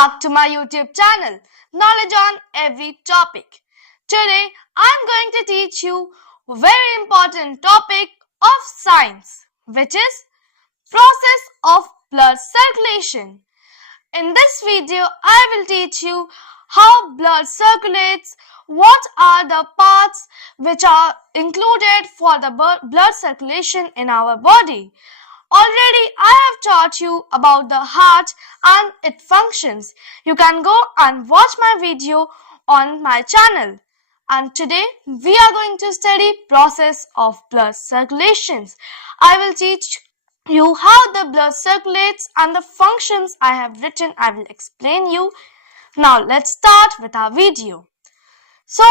back to my YouTube channel, Knowledge on Every Topic. Today, I'm going to teach you a very important topic of science, which is process of blood circulation. In this video, I will teach you how blood circulates, what are the parts which are included for the blood circulation in our body. Already I have taught you about the heart and its functions. You can go and watch my video on my channel. And today we are going to study process of blood circulations. I will teach you how the blood circulates and the functions I have written. I will explain you. Now let's start with our video. So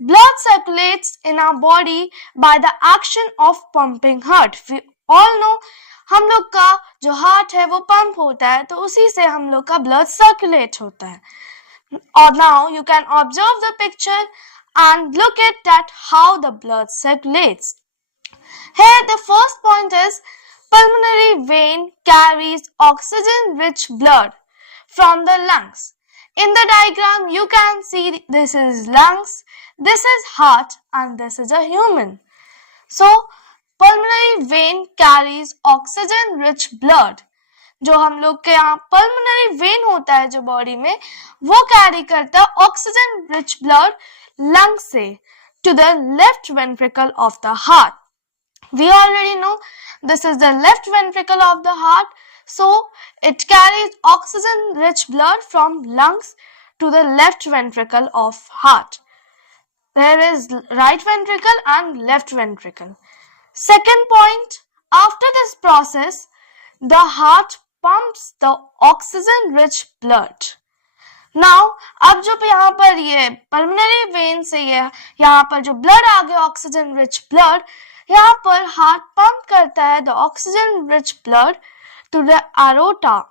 blood circulates in our body by the action of pumping heart. We all know हम लोग का जो heart है वो pump होता है तो उसी से हम लोग का ब्लड सर्कुलेट होता है. और now you can observe the picture and look at that how the blood circulates. Here the first point is pulmonary vein carries oxygen rich blood from the lungs. In the diagram you can see this is lungs, this is heart and this is a human. So pulmonary vein carries oxygen rich blood. जो हम लोग के यहाँ pulmonary vein होता है जो body में वो कैरी करता है oxygen rich blood lung से to the left ventricle of the heart. We already know this is the left ventricle of the heart, so it carries oxygen rich blood from lungs to the left ventricle of heart. There is right ventricle and left ventricle. Second point, after this process, the heart pumps the oxygen rich blood. Now, अब जो यहाँ पर ये pulmonary vein से ये यहाँ पर जो blood आ गया oxygen rich blood, यहाँ पर heart pump करता है the oxygen rich blood to the aorta.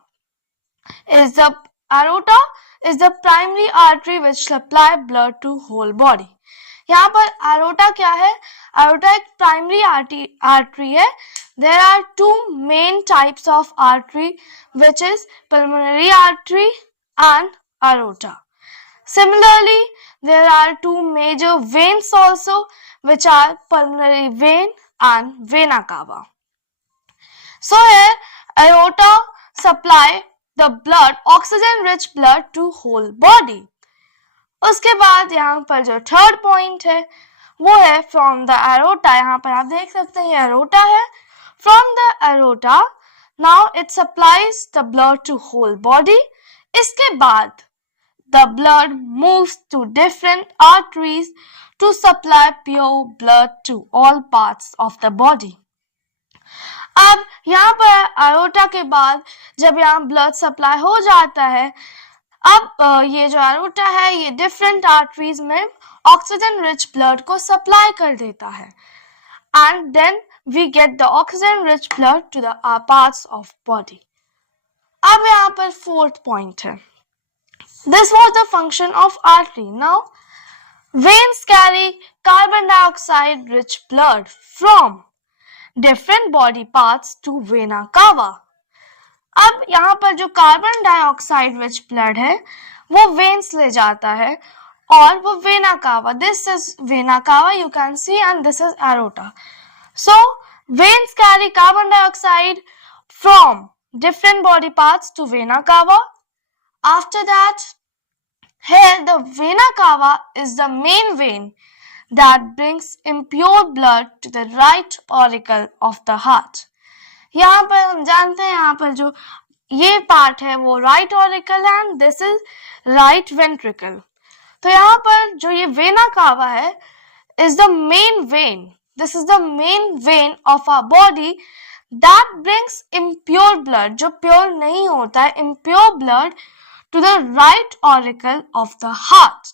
Aorta is the primary artery which supply blood to whole body. यहाँ पर aorta क्या है? Aorta एक primary artery है. There are two main types of artery, which is pulmonary artery and aorta. Similarly, there are two major veins also, which are pulmonary vein and vena cava. So here, aorta supply the blood, oxygen-rich blood to whole body. उसके बाद यहाँ पर जो third point है वो है from the aorta. यहाँ पर आप देख सकते हैं ये एरोटा है. From the aorta now it supplies the blood to whole body. इसके बाद the blood moves to different arteries to supply pure blood to all parts of the body. अब यहाँ पर एरोटा के बाद जब यहाँ ब्लड सप्लाई हो जाता है, अब ये जो एरोटा है ये डिफरेंट आर्टरीज में ऑक्सीजन रिच ब्लड को सप्लाई कर देता है and then we get the oxygen rich blood to the parts of body. अब यहाँ पर फोर्थ पॉइंट है, this was the function of artery. Now veins carry carbon dioxide rich blood from different body parts to vena cava. अब यहाँ पर जो carbon dioxide rich blood है वो वेन्स ले जाता है और वो vena cava, this is vena cava you can see and this is aorta. So veins carry carbon dioxide from different body parts to vena cava. After that, here the vena cava is the main vein that brings impure blood to the right auricle of the heart. यहाँ पर हम जानते हैं यहाँ पर जो ये part है वो राइट ऑरिकल है and this is right ventricle. तो यहाँ पर जो ये वेना कावा है is the main vein, this is the main vein of our body that brings impure blood, जो प्योर नहीं होता है, impure blood to the right auricle of the heart.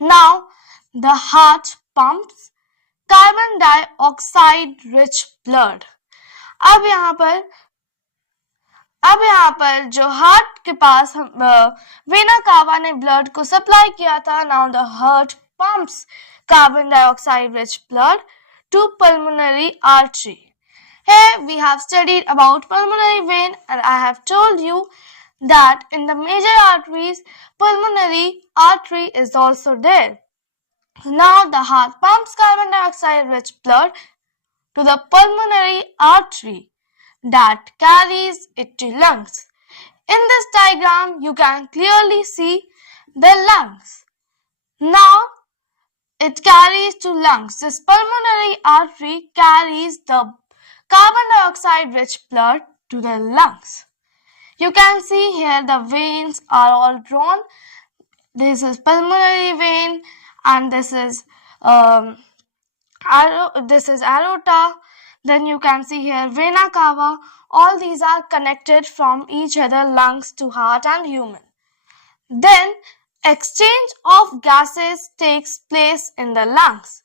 Now the heart pumps carbon dioxide rich blood. अब यहाँ पर जो heart के पास vena cava ने ब्लड को सप्लाई किया था, now the heart pumps carbon dioxide rich blood to pulmonary artery. Here we have studied about pulmonary vein and I have told you that in the major arteries, pulmonary artery is also there. Now the heart pumps carbon dioxide rich blood to the pulmonary artery that carries it to lungs. In this diagram, you can clearly see the lungs. Now it carries to lungs. This pulmonary artery carries the carbon dioxide rich blood to the lungs. You can see here the veins are all drawn. This is pulmonary vein and this is aorta. Then you can see here vena cava. All these are connected from each other, lungs to heart and human. Then exchange of gases takes place in the lungs.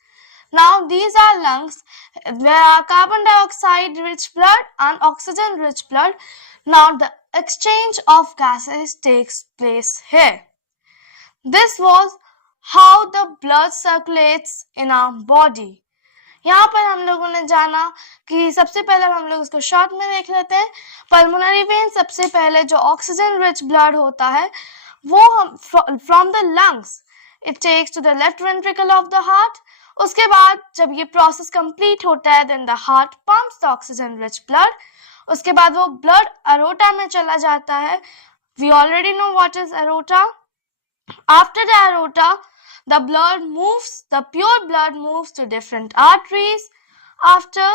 Now these are lungs where are carbon dioxide rich blood and oxygen rich blood. Now the exchange of gases takes place here. This was how the blood circulates in our body. यहाँ पर हम लोगों ने जाना कि सबसे पहले हम लोग इसको शॉर्ट में देख लेते हैं. पल्मोनरी वेन सबसे पहले जो ऑक्सीजन रिच ब्लड होता है वो हम from the lungs it takes to the left ventricle of the heart. उसके बाद जब ये प्रोसेस कंप्लीट होता है then the heart pumps the oxygen rich blood. उसके बाद वो ब्लड अरोटा में चला जाता है. We already know what is aorta. After the aorta, the pure blood moves to different arteries. After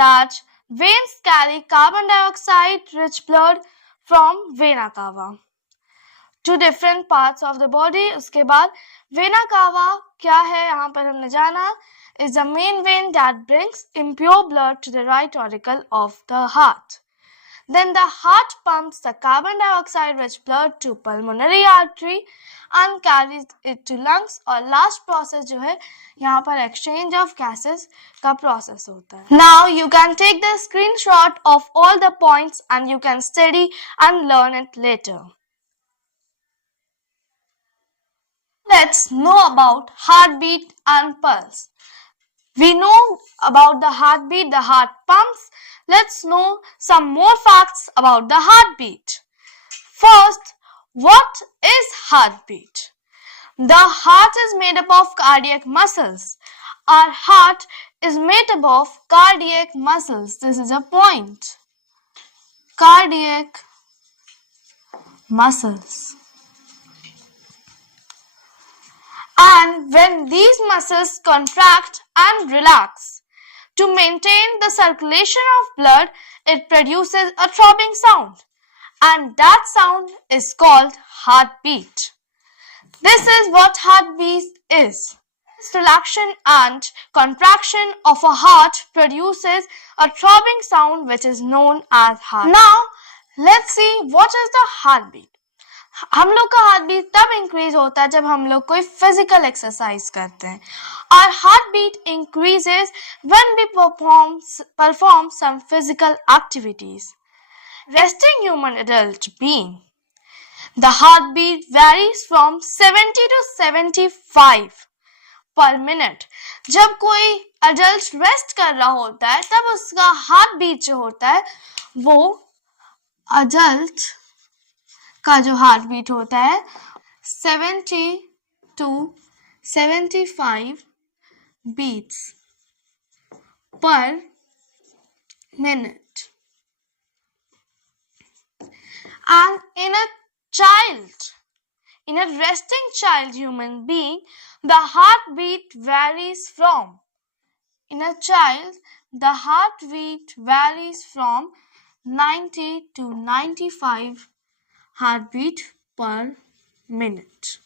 that, veins carry carbon dioxide rich blood from vena cava to different parts of the body. उसके बाद vena cava क्या है यहाँ पर हमने जाना is the main vein that brings impure blood to the right auricle of the heart. Then the heart pumps the carbon dioxide rich blood to pulmonary artery and carries it to lungs. और last process जो है यहाँ पर exchange of gases का process होता है. Now you can take the screenshot of all the points and you can study and learn it later. Let's know about heartbeat and pulse. We know about the heartbeat, the heart pumps. Let's know some more facts about the heartbeat. First, what is heartbeat? The heart is made up of cardiac muscles. Our heart is made up of cardiac muscles. This is a point. Cardiac muscles. And when these muscles contract and relax to maintain the circulation of blood, it produces a throbbing sound, and that sound is called heartbeat. This is what heartbeat is. This relaxation and contraction of a heart produces a throbbing sound which is known as heart. Now, let's see what is the heartbeat. हम लोग का heart beat तब increase होता है जब हम लोग कोई फिजिकल एक्सरसाइज करते हैं. Our heartbeat increases when we perform some physical activities. Resting human adult being, the heartbeat varies from 70 to 75 per minute. जब कोई adult रेस्ट कर रहा होता है तब उसका हार्ट बीट जो होता है वो adult का जो हार्ट बीट होता है 70 to 75 beats per minute. And in a resting child human being, the heartbeat varies from, in a child, the heartbeat varies from 90 to 95 heartbeat per minute.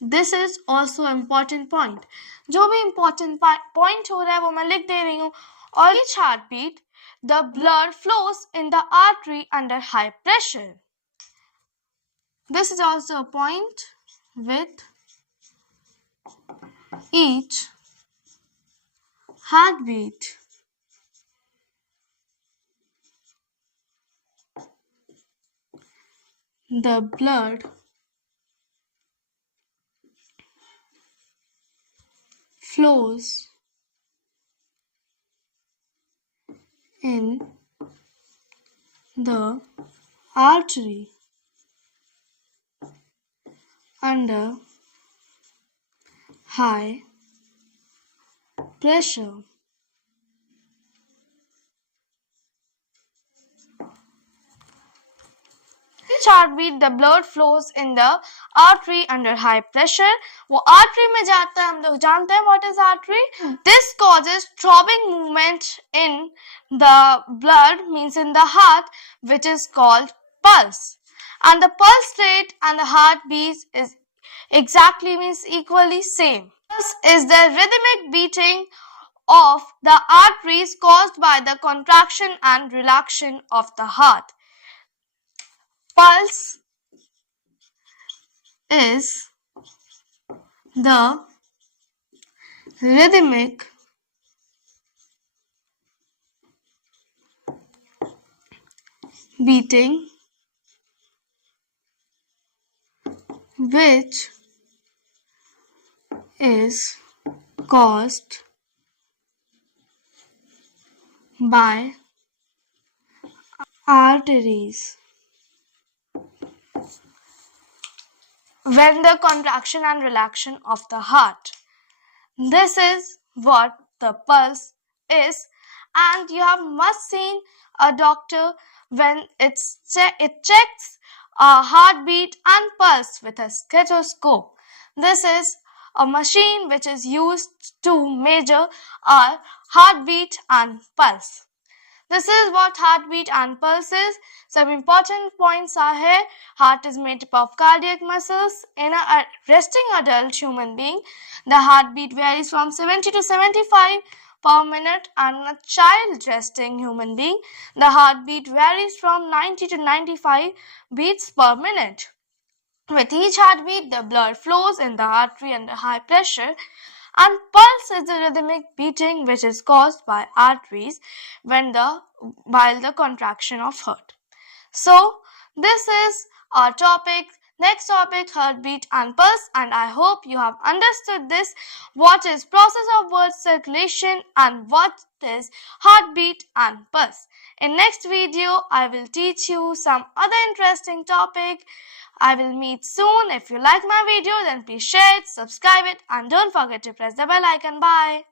This is also important point. जो भी important point हो रहा है वो मैं लिख दे रही हूँ. और each heartbeat, the blood flows in the artery under high pressure. This is also a point with each heartbeat. The blood flows in the artery under high pressure. Each heartbeat, the blood flows in the artery under high pressure. वो artery में जाता है, हम लोग जानते हैं what is artery. This causes throbbing movement in the blood, means in the heart, which is called pulse. And the pulse rate and the heartbeat is exactly, means equally same. Pulse is the rhythmic beating of the arteries caused by the contraction and relaxation of the heart. Pulse is the rhythmic beating which is caused by arteries when the contraction and relaxation of the heart. This is what the pulse is, and you have must seen a doctor when it checks a heartbeat and pulse with a stethoscope. This is a machine which is used to measure our heartbeat and pulse. This is what heartbeat and pulse is. Some important points are here. Heart is made up of cardiac muscles. In a resting adult human being, the heartbeat varies from 70 to 75 per minute, and in a child resting human being, the heartbeat varies from 90 to 95 beats per minute. With each heartbeat, the blood flows in the artery under high pressure, and pulse is the rhythmic beating which is caused by arteries while the contraction of heart. So this is our topic. Next topic, heartbeat and pulse, and I hope you have understood this, what is process of blood circulation and what is heartbeat and pulse. In next video, I will teach you some other interesting topic. I will meet soon. If you like my video, then please share it, subscribe it, and don't forget to press the bell icon. Bye.